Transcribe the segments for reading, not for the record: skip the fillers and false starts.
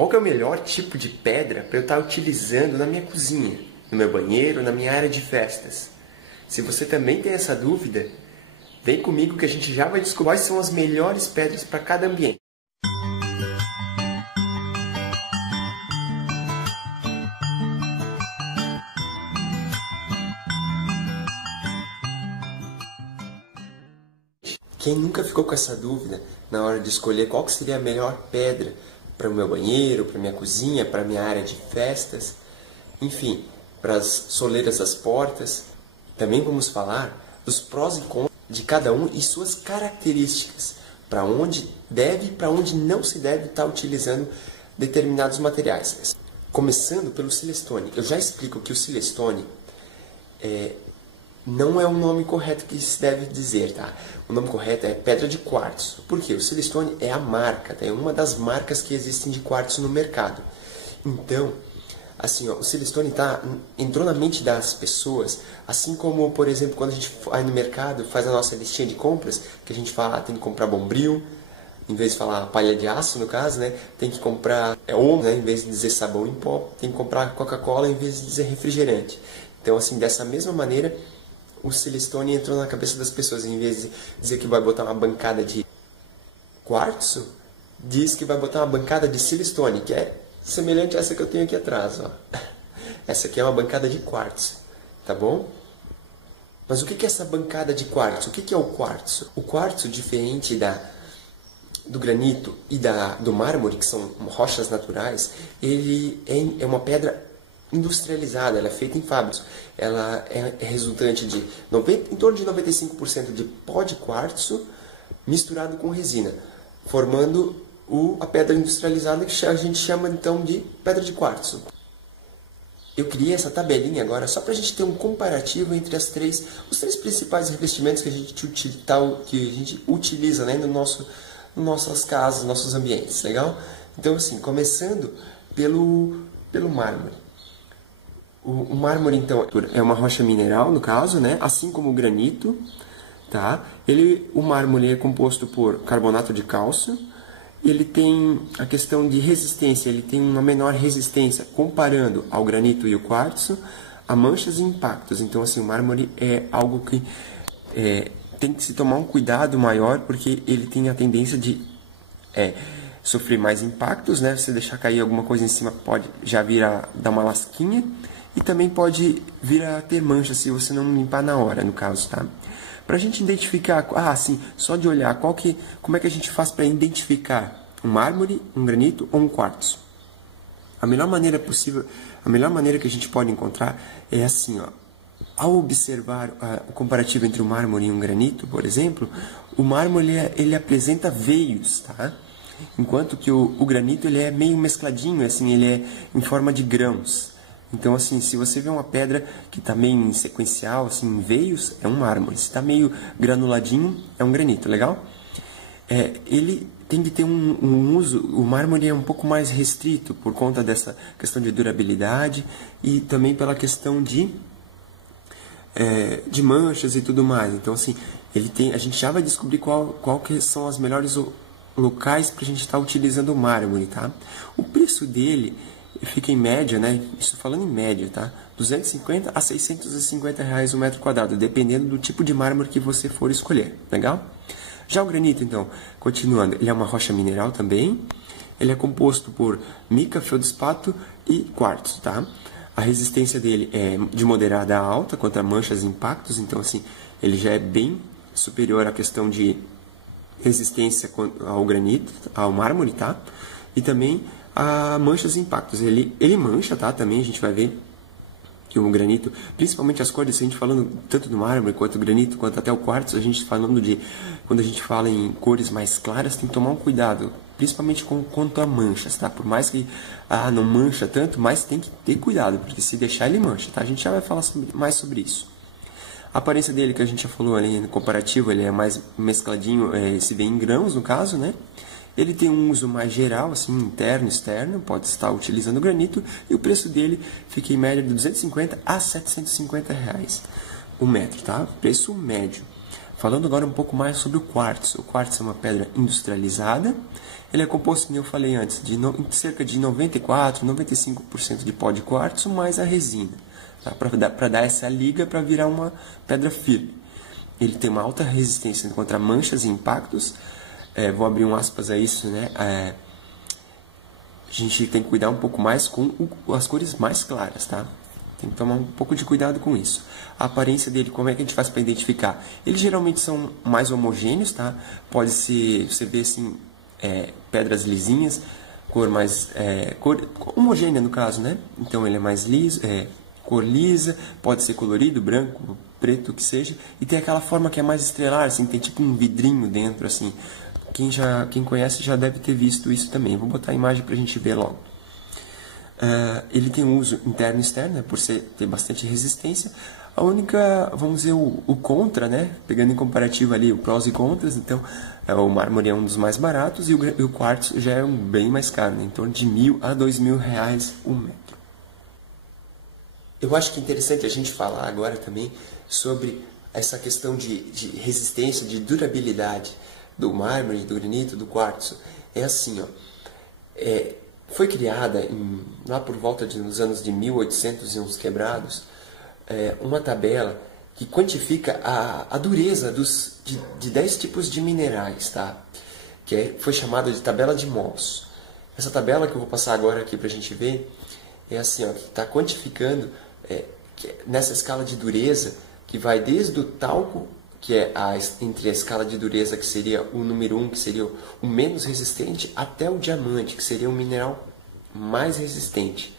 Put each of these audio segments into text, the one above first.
qual que é o melhor tipo de pedra para eu estar utilizando na minha cozinha, no meu banheiro, na minha área de festas? Se você também tem essa dúvida, vem comigo que a gente já vai descobrir quais são as melhores pedras para cada ambiente. Quem nunca ficou com essa dúvida na hora de escolher qual que seria a melhor pedra para o meu banheiro, para a minha cozinha, para a minha área de festas, enfim, para as soleiras das portas? Também vamos falar dos prós e contras de cada um e suas características, para onde deve e para onde não se deve estar utilizando determinados materiais. Começando pelo Silestone. Eu já explico que o Silestone não é o nome correto que se deve dizer, tá? O nome correto é pedra de quartzo. Por quê? O Silestone é a marca, tá? É uma das marcas que existem de quartzo no mercado. Então, assim, ó, o Silestone entrou na mente das pessoas, assim como, por exemplo, quando a gente vai no mercado, faz a nossa listinha de compras, que a gente fala, tem que comprar Bombril, em vez de falar palha de aço, no caso, né? Tem que comprar Omo, né? Em vez de dizer sabão em pó, tem que comprar Coca-Cola em vez de dizer refrigerante. Então, assim, dessa mesma maneira, o Silestone entrou na cabeça das pessoas. Em vez de dizer que vai botar uma bancada de quartzo, diz que vai botar uma bancada de Silestone, que é semelhante a essa que eu tenho aqui atrás, ó. Essa aqui é uma bancada de quartzo, tá bom? Mas o que é essa bancada de quartzo? O que é o quartzo? O quartzo, diferente do granito e do mármore, que são rochas naturais, ele é uma pedra industrializada, ela é feita em fábricas. Ela é resultante de em torno de 95% de pó de quartzo misturado com resina, formando a pedra industrializada, que a gente chama então de pedra de quartzo. Eu criei essa tabelinha agora só para a gente ter um comparativo entre os três principais revestimentos que a gente utiliza, né, nas nossas casas, nossos ambientes, legal? Então, assim, começando pelo mármore. O mármore, então, é uma rocha mineral, no caso, né? Assim como o granito, tá? O mármore é composto por carbonato de cálcio. Ele tem a questão de resistência, ele tem uma menor resistência, comparando ao granito e o quartzo, a manchas e impactos. Então, assim, o mármore é algo que tem que se tomar um cuidado maior, porque ele tem a tendência de sofrer mais impactos, né? Se deixar cair alguma coisa em cima, pode já dar uma lasquinha. E também pode vir a ter manchas se você não limpar na hora, no caso, tá? Para a gente identificar, só de olhar, como é que a gente faz para identificar um mármore, um granito ou um quartzo? A melhor maneira possível, a melhor maneira que a gente pode encontrar é assim, ó. Ao observar o comparativo entre um mármore e um granito, por exemplo, o mármore ele apresenta veios, tá? Enquanto que o granito ele é meio mescladinho, assim, ele é em forma de grãos. Então, assim, se você vê uma pedra que está meio em sequencial, assim, em veios, é um mármore. Se está meio granuladinho, é um granito, legal? Ele tem que ter um uso, o mármore é um pouco mais restrito por conta dessa questão de durabilidade e também pela questão de manchas e tudo mais. Então, assim, a gente já vai descobrir qual que são as melhores locais para a gente estar utilizando o mármore, tá? O preço dele fica em média, né? Isso falando em média, tá? 250 a 650 reais o metro quadrado, dependendo do tipo de mármore que você for escolher, legal? Já o granito, então, continuando, ele é uma rocha mineral também. Ele é composto por mica, feldspato e quartzo, tá? A resistência dele é de moderada a alta contra manchas e impactos, então, assim, ele já é bem superior à questão de resistência ao granito, ao mármore, tá? E também a manchas e impactos. Ele mancha, tá? Também a gente vai ver que o granito, principalmente as cores, a gente falando tanto do mármore quanto do granito, quanto até o quartzo, a gente falando quando a gente fala em cores mais claras, tem que tomar um cuidado, principalmente quanto a manchas, tá? Por mais que não mancha tanto, mas tem que ter cuidado, porque se deixar ele mancha, tá? A gente já vai falar mais sobre isso. A aparência dele, que a gente já falou ali no comparativo, ele é mais mescladinho, se vê em grãos no caso, né? Ele tem um uso mais geral, assim, interno, externo, pode estar utilizando granito, e o preço dele fica em média de 250 a 750 reais o metro, tá? Preço médio. Falando agora um pouco mais sobre o quartzo. O quartzo é uma pedra industrializada. Ele é composto, como eu falei antes, de cerca de 94, 95% de pó de quartzo mais a resina, tá? Para dar essa liga para virar uma pedra firme. Ele tem uma alta resistência contra manchas e impactos. Vou abrir um aspas a isso, né? A gente tem que cuidar um pouco mais com as cores mais claras, tá? Tem que tomar um pouco de cuidado com isso. A aparência dele, como é que a gente faz para identificar? Eles geralmente são mais homogêneos, tá? Pode ser, você vê assim, pedras lisinhas, cor homogênea no caso, né? Então ele é mais liso, cor lisa, pode ser colorido, branco, preto, o que seja. E tem aquela forma que é mais estrelar, assim, tem tipo um vidrinho dentro, assim. Quem conhece já deve ter visto isso também. Vou botar a imagem para a gente ver logo. Ele tem um uso interno e externo, né, por ter bastante resistência. A única, vamos dizer, o contra, né, pegando em comparativo ali o prós e contras, então o mármore é um dos mais baratos e o quartzo já é bem mais caro, né, em torno de R$1.000 a R$2.000 o metro. Eu acho que é interessante a gente falar agora também sobre essa questão de resistência, de durabilidade do mármore, do granito, do quartzo. É assim, ó, foi criada lá por volta dos anos de 1800 e uns quebrados, uma tabela que quantifica a dureza de 10 tipos de minerais, tá? Foi chamada de tabela de Mohs. Essa tabela que eu vou passar agora aqui para a gente ver é assim, ó, que está quantificando nessa escala de dureza que vai desde o talco, que é entre a escala de dureza, que seria o número 1, que seria o menos resistente, até o diamante, que seria o mineral mais resistente.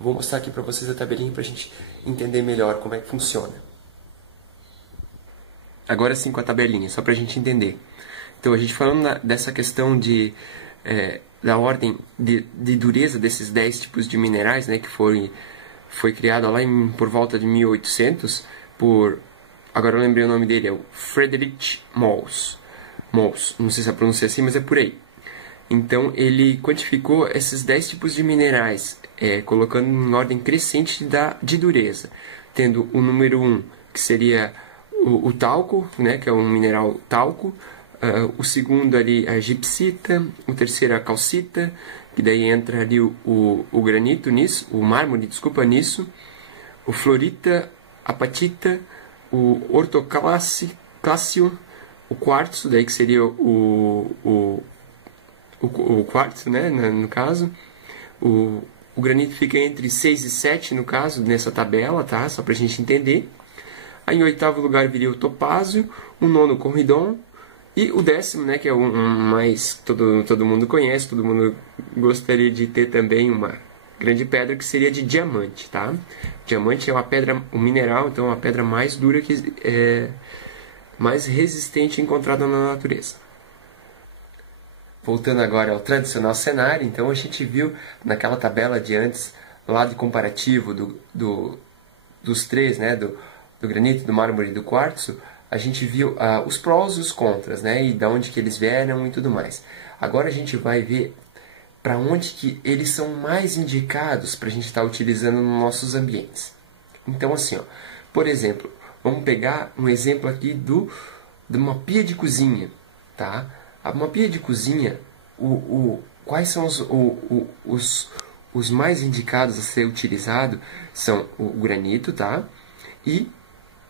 Vou mostrar aqui para vocês a tabelinha para a gente entender melhor como é que funciona. Agora sim com a tabelinha, só para a gente entender. Então, a gente falando dessa questão da ordem de dureza desses 10 tipos de minerais, né, que foi criado lá por volta de 1800 agora eu lembrei o nome dele, é o Friedrich Mohs. Não sei se a pronúncia é assim, mas é por aí. Então ele quantificou esses 10 tipos de minerais, colocando em ordem crescente de dureza, tendo o número 1, que seria o talco, né, que é um mineral talco, o segundo ali a gipsita, o terceiro a calcita, que daí entra ali o granito nisso, o mármore, desculpa, nisso, o florita, apatita, o ortoclássio, o quartzo, daí que seria o quartzo, né, no caso. O granito fica entre 6 e 7, no caso, nessa tabela, tá? Só pra gente entender. Aí em oitavo lugar viria o topázio, o nono o corridon, e o décimo, né, que é o mais todo mundo conhece, todo mundo gostaria de ter também uma grande pedra, que seria de diamante, tá? Diamante é uma pedra, um mineral, então é uma pedra mais dura, mais resistente encontrada na natureza. Voltando agora ao tradicional cenário, então a gente viu naquela tabela de antes, lá de comparativo dos três, né, do granito, do mármore e do quartzo, a gente viu os prós e os contras, né, e de onde que eles vieram e tudo mais. Agora a gente vai ver para onde que eles são mais indicados para a gente estar utilizando nos nossos ambientes. Então assim, ó, por exemplo, vamos pegar um exemplo aqui de uma pia de cozinha, tá? Uma pia de cozinha, quais são os mais indicados a ser utilizado são o granito, tá? E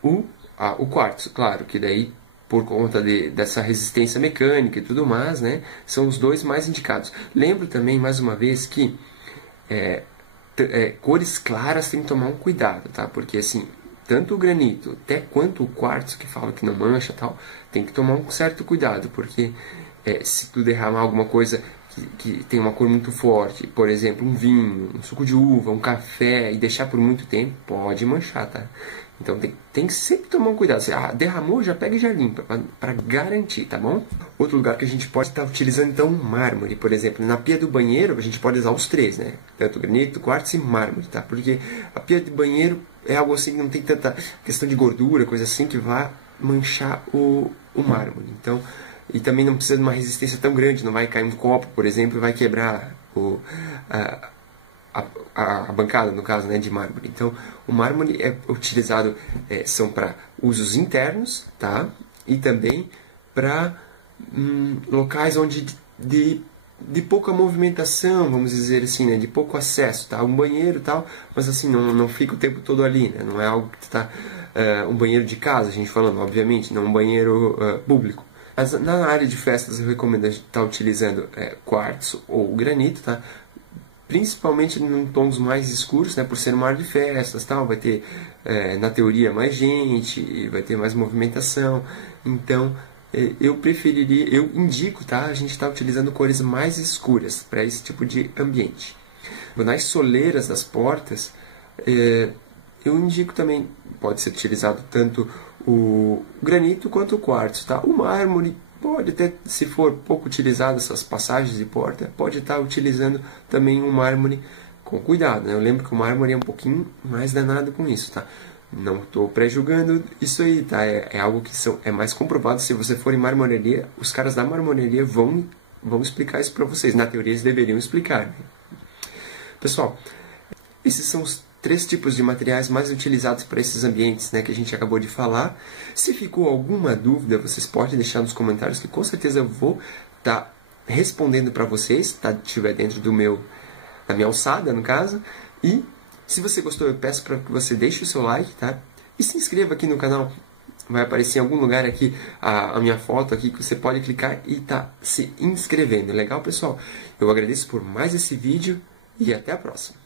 o quartzo, claro, que daí por conta dessa resistência mecânica e tudo mais, né, são os dois mais indicados. Lembro também, mais uma vez, que cores claras tem que tomar um cuidado, tá? Porque assim, tanto o granito até quanto o quartzo, que fala que não mancha tal, tem que tomar um certo cuidado, porque se tu derramar alguma coisa que tem uma cor muito forte, por exemplo, um vinho, um suco de uva, um café, e deixar por muito tempo, pode manchar, tá? Então tem que sempre tomar um cuidado. Se derramou, já pega e já limpa, para garantir, tá bom? Outro lugar que a gente pode estar utilizando, então, mármore, por exemplo. Na pia do banheiro, a gente pode usar os três, né? Tanto granito, quartzo e mármore, tá? Porque a pia do banheiro é algo assim que não tem tanta questão de gordura, coisa assim, que vai manchar o mármore. Então, e também não precisa de uma resistência tão grande, não vai cair um copo, por exemplo, e vai quebrar a bancada, no caso, né, de mármore. Então, o mármore é utilizado, são para usos internos, tá? e também para locais onde de pouca movimentação, vamos dizer assim, né, de pouco acesso, tá? Um banheiro e tal, mas assim, não fica o tempo todo ali, né? Não é algo que está um banheiro de casa, a gente falando, obviamente, não um banheiro público. Mas na área de festas eu recomendo estar utilizando quartzo ou granito, tá? Principalmente em tons mais escuros, né? Por ser uma área de festas, tal, vai ter na teoria mais gente, vai ter mais movimentação, então eu indico, tá? A gente está utilizando cores mais escuras para esse tipo de ambiente. Nas soleiras das portas, eu indico também, pode ser utilizado tanto o granito quanto o quartzo, tá? O mármore pode até, se for pouco utilizado essas passagens de porta, pode estar utilizando também um mármore com cuidado, né? Eu lembro que o mármore é um pouquinho mais danado com isso, tá? Não estou pré-julgando isso aí, tá? É algo que é mais comprovado. Se você for em marmoraria, os caras da marmoraria vão explicar isso para vocês. Na teoria, eles deveriam explicar, né? Pessoal, esses são os 3 tipos de materiais mais utilizados para esses ambientes, né, que a gente acabou de falar. Se ficou alguma dúvida, vocês podem deixar nos comentários, que com certeza eu vou estar respondendo para vocês, tá? Se estiver dentro da minha alçada, no caso. E se você gostou, eu peço para que você deixe o seu like, tá? E se inscreva aqui no canal. Vai aparecer em algum lugar aqui a minha foto aqui, que você pode clicar e tá se inscrevendo. Legal, pessoal? Eu agradeço por mais esse vídeo e até a próxima.